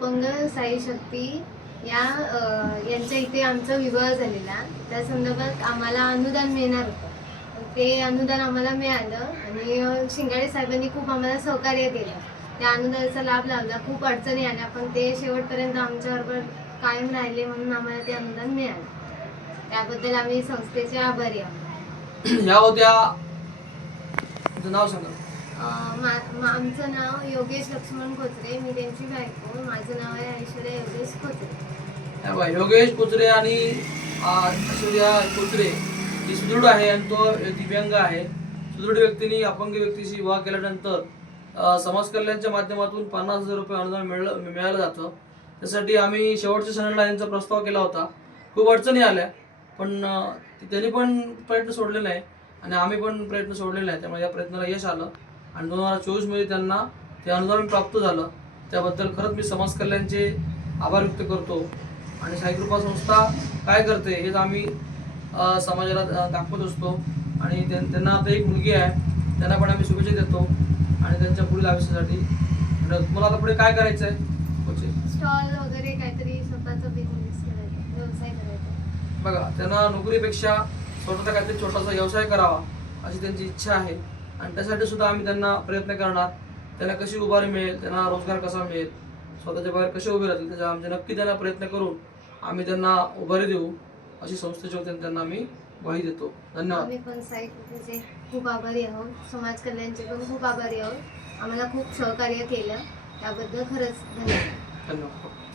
मंगल साई शक्ती यांच्या इथे आमचा विवाह झालेला, त्या संदर्भात आम्हाला अनुदान मिळणार होतं. ते अनुदान आम्हाला मिळालं आणि शिंगाडे साहेबांनी खूप आम्हाला सहकार्य केलं. त्या अनुदानाचा लाभ लावला. खूप अडचणी आल्या पण ते शेवटपर्यंत आमच्याबरोबर कायम राहिले म्हणून आम्हाला ते अनुदान मिळालं. त्याबद्दल आम्ही संस्थेचे आभारी आहोत. ह्या होत्या, तुझं नाव सांगा. आमचं नाव योगेश लक्ष्मण खोचरे, मी त्यांची बायको. माझं नाव आहे ऐश्वर्या योगेश खोचरे. योगेश खोचरे आणि ऐश्वर्या खोचरे ही सुदृढ आहे आणि तो दिव्यांग आहे. सुदृढ व्यक्तीने अपंग व्यक्तीशी विवाह केल्यानंतर समाज कल्याणच्या माध्यमातून 50,000 रुपये अनुदान मिळालं जातं. त्यासाठी आम्ही शेवटच्या क्षणाला यांचा प्रस्ताव केला होता. खूप अडचणी आल्या पण त्यांनी पण प्रयत्न सोडले नाही आणि आम्ही पण प्रयत्न सोडले नाही. त्यामुळे या प्रयत्नाला यश आलं आणि 2024 मध्ये त्यांना ते अनुदान प्राप्त झालं. त्याबद्दल खरंच मी समाज कल्याणचे आभार व्यक्त करतो. आणि साई कृपा संस्था काय करते हेच आम्ही समाजाला दाखवत असतो. आणि त्यांना आता एक मुलगी आहे, त्यांना पण आम्ही शुभेच्छा देतो आणि त्यांच्या पुढील आयुष्यासाठी. तुम्हाला आता पुढे काय करायचं आहे? स्टॉल वगैरे काहीतरी स्वतःचा बिझनेस करायचा, व्यवसाय करायचा. बघा, त्यांना नोकरीपेक्षा स्वतःचा काहीतरी छोटासा व्यवसाय करावा अशी त्यांची इच्छा आहे आणि त्यासाठी सुद्धा आम्ही त्यांना प्रयत्न करणार. त्यांना कशी उभारी मिळेल, त्यांना रोजगार कसा मिळेल, स्वतःच्या बाहेर कसे उभे राहतील त्याच्या आमचे नक्की त्यांना प्रयत्न करून आम्ही त्यांना उभारी देऊ अशी संस्थेच्या वतीने त्यांना आम्ही ग्वाही देतो. धन्यवाद. आम्ही पण साई कृपेचे खूप आभारी आहोत, समाज कल्याणचे पण खूप आभारी आहोत. आम्हाला खूप सहकार्य केलं त्याबद्दल खरंच धन्यवाद. धन्यवाद.